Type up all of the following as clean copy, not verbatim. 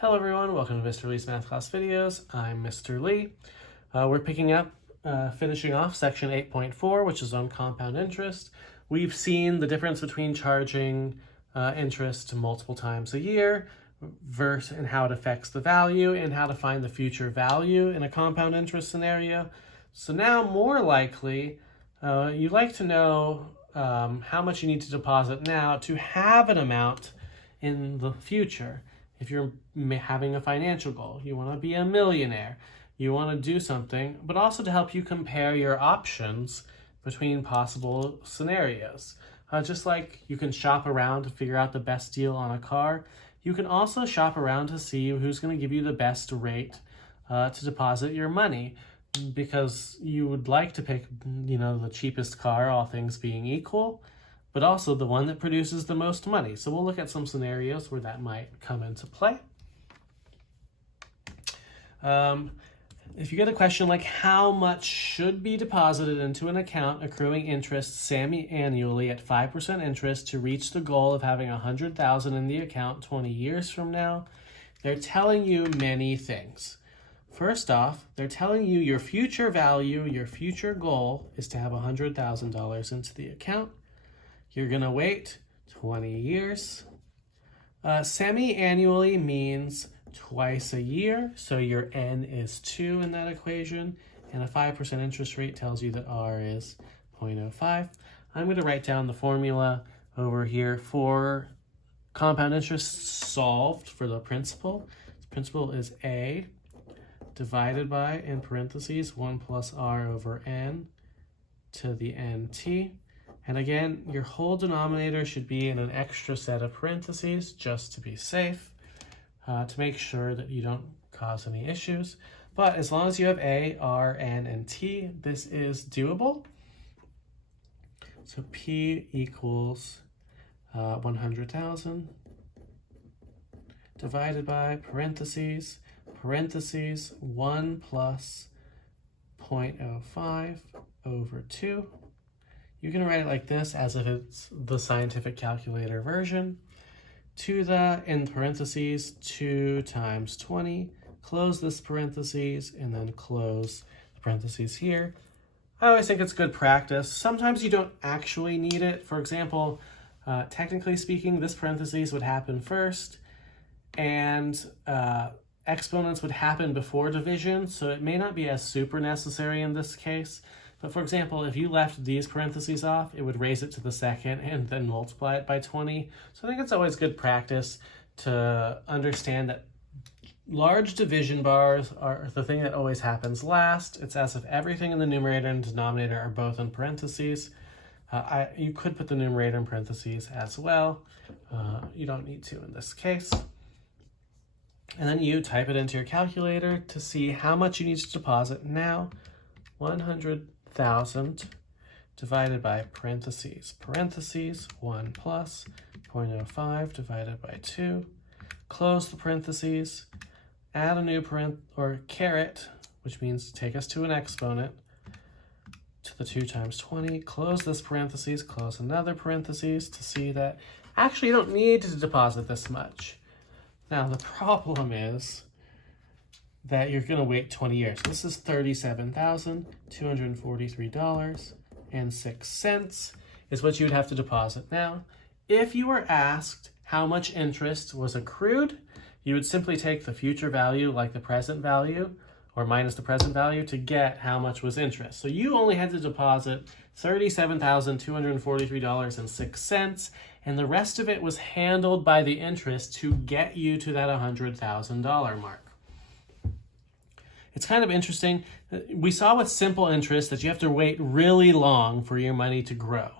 Hello everyone, welcome to Mr. Lee's Math Class Videos. I'm Mr. Lee. We're picking up, finishing off section 8.4, which is on compound interest. We've seen the difference between charging interest multiple times a year and how it affects the value and how to find the future value in a compound interest scenario. So now more likely, you'd like to know how much you need to deposit now to have an amount in the future. If you're having a financial goal, you want to be a millionaire, you want to do something, but also to help you compare your options between possible scenarios. Just like you can shop around to figure out the best deal on a car, you can also shop around to see who's going to give you the best rate to deposit your money, because you would like to pick, the cheapest car, all things being equal, but also the one that produces the most money. So we'll look at some scenarios where that might come into play. If you get a question like how much should be deposited into an account accruing interest semi-annually at 5% interest to reach the goal of having $100,000 in the account 20 years from now, they're telling you many things. First off, they're telling you your future value, your future goal is to have $100,000 into the account. You're going to wait 20 years. Semi-annually means twice a year, so your N is 2 in that equation, and a 5% interest rate tells you that R is 0.05. I'm going to write down the formula over here for compound interest solved for the principal. The principal is A divided by, in parentheses, 1 plus R over N to the NT. And again, your whole denominator should be in an extra set of parentheses just to be safe, to make sure that you don't cause any issues. But as long as you have A, R, N, and T, this is doable. So P equals 100,000 divided by parentheses 1 plus 0.05 over 2. You can write it like this as if it's the scientific calculator version. To the, in parentheses, 2 times 20, close this parentheses, and then close the parentheses here. I always think it's good practice. Sometimes you don't actually need it. For example, technically speaking, this parentheses would happen first, and exponents would happen before division, so it may not be as super necessary in this case. But for example, if you left these parentheses off, it would raise it to the second and then multiply it by 20. So I think it's always good practice to understand that large division bars are the thing that always happens last. It's as if everything in the numerator and denominator are both in parentheses. You could put the numerator in parentheses as well. You don't need to in this case. And then you type it into your calculator to see how much you need to deposit now. 100,000 divided by parentheses 1 plus 0.05 divided by 2. Close the parentheses, add a new caret, which means take us to an exponent, to the 2 times 20. Close this parentheses, close another parentheses to see that actually you don't need to deposit this much. Now the problem is that you're going to wait 20 years. This is $37,243.06 is what you would have to deposit now. If you were asked how much interest was accrued, you would simply take the future value, like the present value, or minus the present value to get how much was interest. So you only had to deposit $37,243.06, and the rest of it was handled by the interest to get you to that $100,000 mark. It's kind of interesting. We saw with simple interest that you have to wait really long for your money to grow.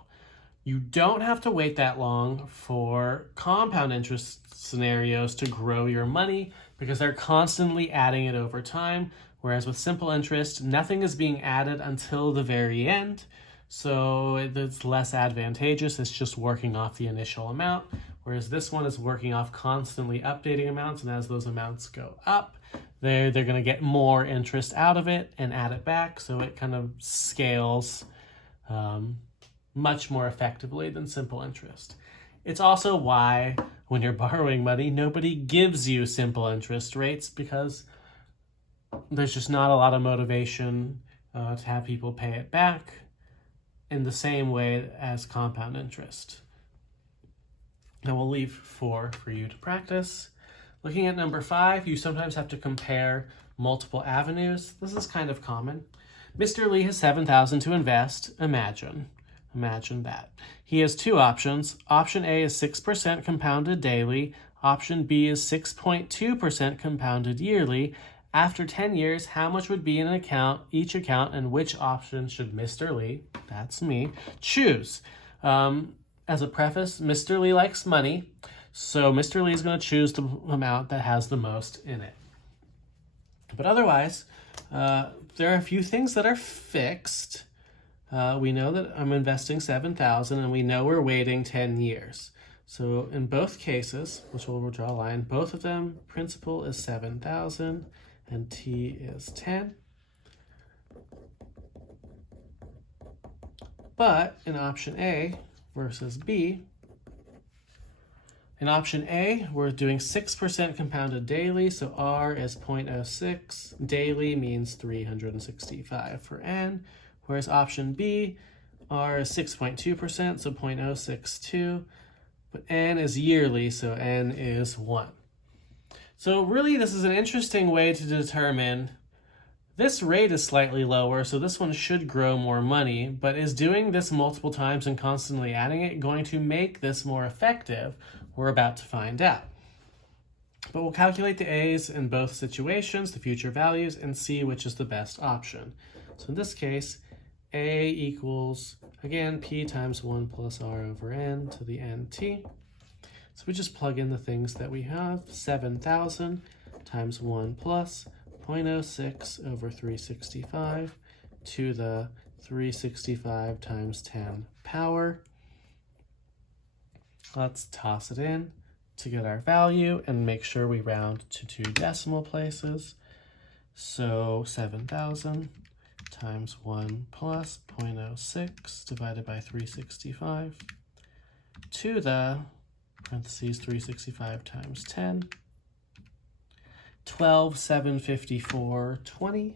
You don't have to wait that long for compound interest scenarios to grow your money because they're constantly adding it over time. Whereas with simple interest, nothing is being added until the very end. So it's less advantageous. It's just working off the initial amount. Whereas this one is working off constantly updating amounts. And as those amounts go up, they're going to get more interest out of it and add it back. So it kind of scales much more effectively than simple interest. It's also why when you're borrowing money, nobody gives you simple interest rates, because there's just not a lot of motivation to have people pay it back in the same way as compound interest. Now we'll leave 4 for you to practice. Looking at number 5, you sometimes have to compare multiple avenues. This is kind of common. Mr. Lee has $7,000 to invest. Imagine that. He has 2 options. Option A is 6% compounded daily. Option B is 6.2% compounded yearly. After 10 years, how much would be in each account, and which option should Mr. Lee, that's me, choose? As a preface, Mr. Lee likes money, so Mr. Lee is going to choose the amount that has the most in it. But otherwise, there are a few things that are fixed. We know that I'm investing $7,000, and we know we're waiting 10 years. So in both cases, which we'll draw a line, both of them, principal is $7,000 and T is 10. But in option A versus B, in option A, we're doing 6% compounded daily, so R is 0.06. Daily means 365 for N, whereas option B, R is 6.2%, so 0.062, but N is yearly, so N is 1. So really, this is an interesting way to determine this rate is slightly lower, so this one should grow more money, but is doing this multiple times and constantly adding it going to make this more effective? We're about to find out. But we'll calculate the A's in both situations, the future values, and see which is the best option. So in this case, A equals, again, P times 1 plus R over N to the NT. So we just plug in the things that we have. 7,000 times 1 plus 0.06 over 365 to the 365 times 10 power. Let's toss it in to get our value and make sure we round to 2 decimal places. So 7,000 times 1 plus 0.06 divided by 365 to the parentheses 365 times 10, 12,754.20.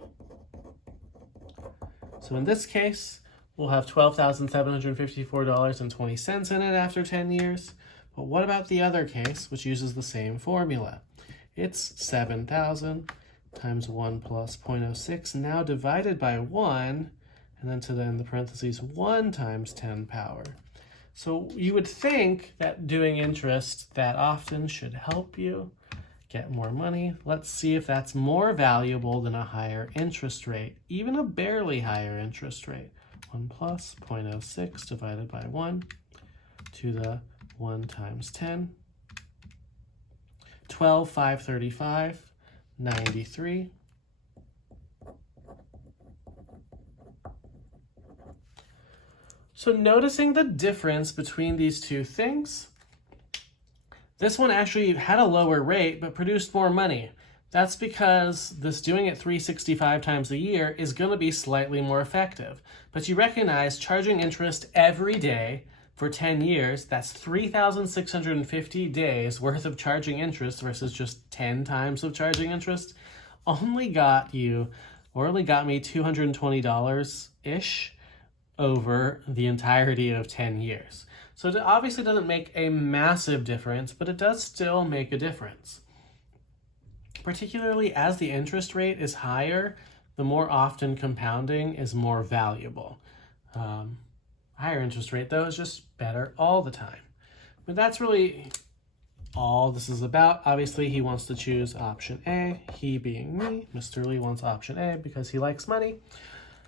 So in this case, we'll have $12,754.20 in it after 10 years. But what about the other case, which uses the same formula? It's 7,000 times 1 plus 0.06, now divided by 1, and then to then the parentheses 1 times 10 power. So you would think that doing interest that often should help you get more money. Let's see if that's more valuable than a higher interest rate, even a barely higher interest rate. 1 plus 0.06 divided by 1 to the 1 times 10. 12,535.93. So noticing the difference between these two things, this one actually had a lower rate but produced more money. That's because this doing it 365 times a year is going to be slightly more effective. But you recognize charging interest every day for 10 years, that's 3,650 days worth of charging interest versus just 10 times of charging interest, only got me $220-ish over the entirety of 10 years. So it obviously doesn't make a massive difference, but it does still make a difference. Particularly as the interest rate is higher, the more often compounding is more valuable. Higher interest rate, though, is just better all the time. But that's really all this is about. Obviously, he wants to choose option A, he being me. Mr. Lee wants option A because he likes money.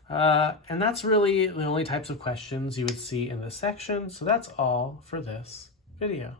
And that's really the only types of questions you would see in this section. So that's all for this video.